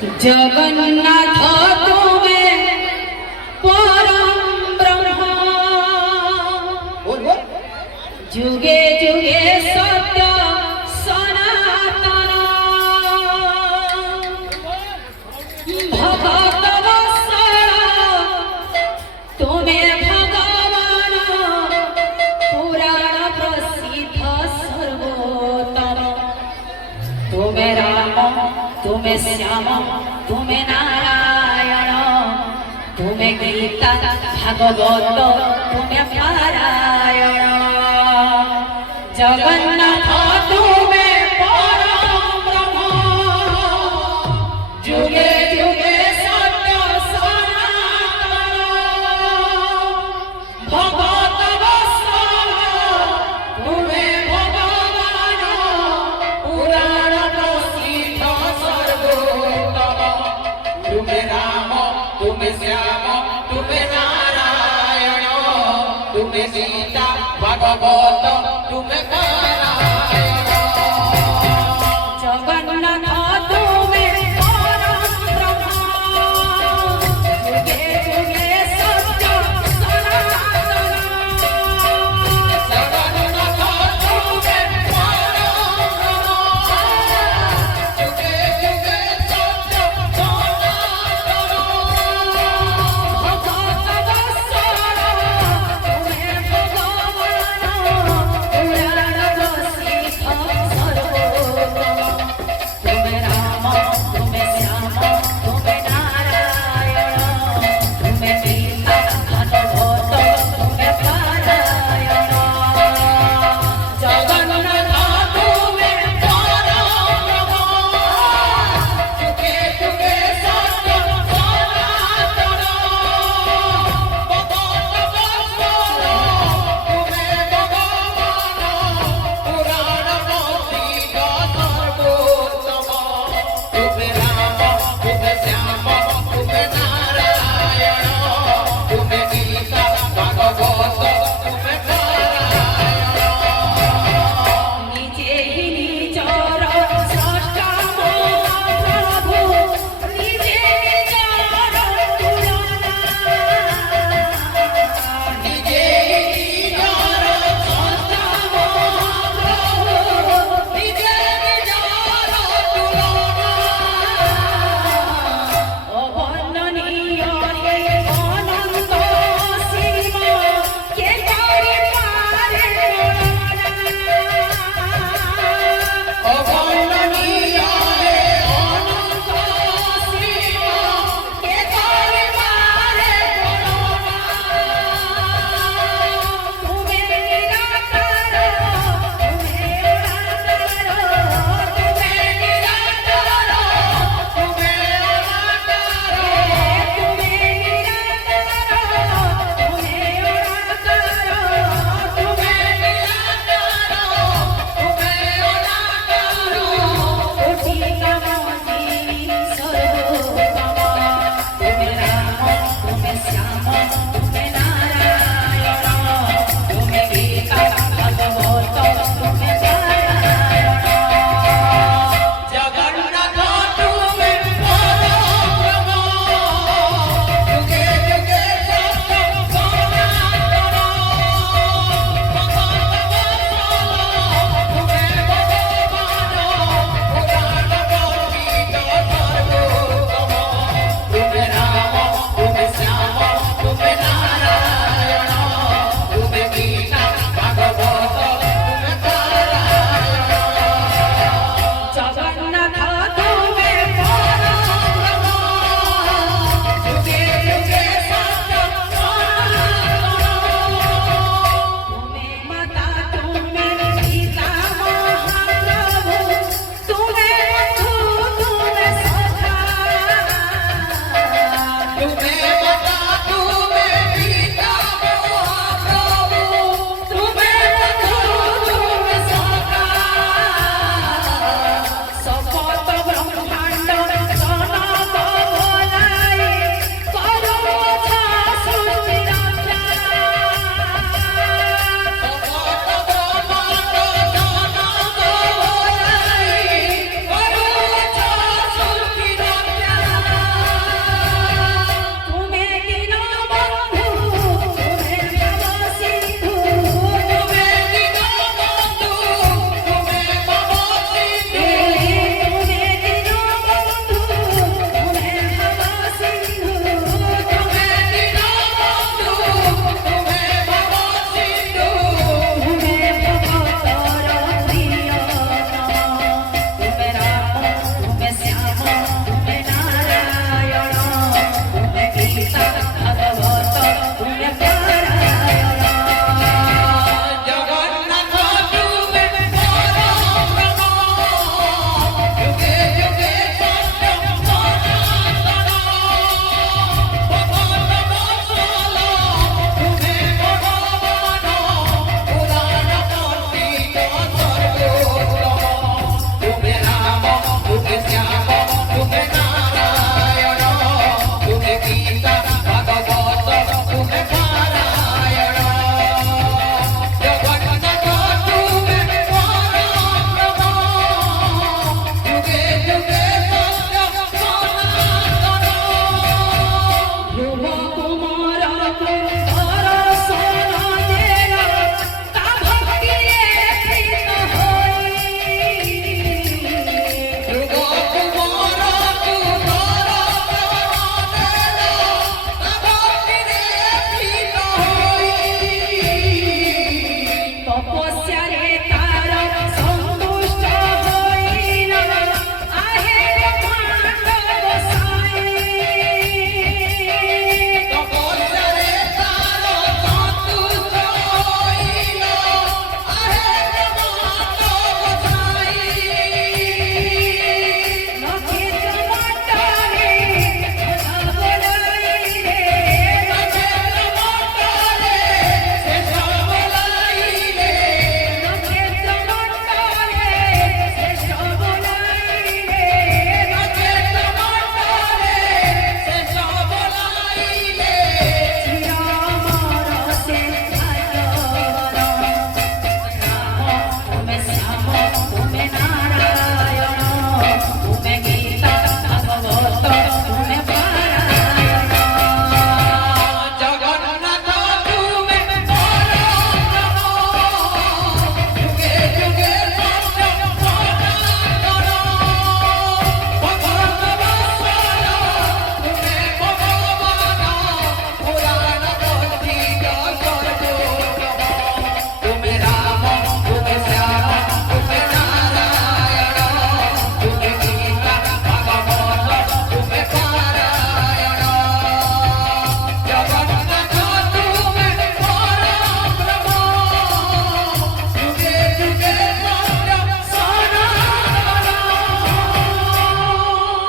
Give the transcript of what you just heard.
जगन्नाथ तुमे परम ब्रह्म जुगे जुगे सत्य सनातन भगत वत्सल तुमे भगवान पुराण प्रसिद्ध सर्वोत्तम तुमे राम तुमे श्याम तुमे नारायण तुमे गीता भागवत तुमे पारायण जगन्नाथ तुमे परम ब्रह्म जुगे जुगे सत्य सनातन भगत वत्सल तुमे भगवान पुराण प्रसिद्ध सर्वोत्तम तुमे राम तुमे श्याम तुमे नारायण तुमे सीता भागवत तुमे पारायण जगन्नाथ तुमे परम ब्रह्म जुगे जुगे सत्य सनातन जगन्नाथ तुमे परम ब्रह्म जुगे जुगे सत्य सनातन भगत वत्सल तुमे भगवान पुराण प्रसिद्ध सर्वोत्तम तुमे राम तुमे श्याम तुमे नारायण तुमे गीता भागवत तुमे पारायण जगन्नाथ तुमे परम ब्रह्म जुगे जुगे सत्य सनातन भगत वत्सल तुमे भगवान पुराण प्रसिद्ध सर्वोत्तम तुमे राम तुमे श्याम तुमे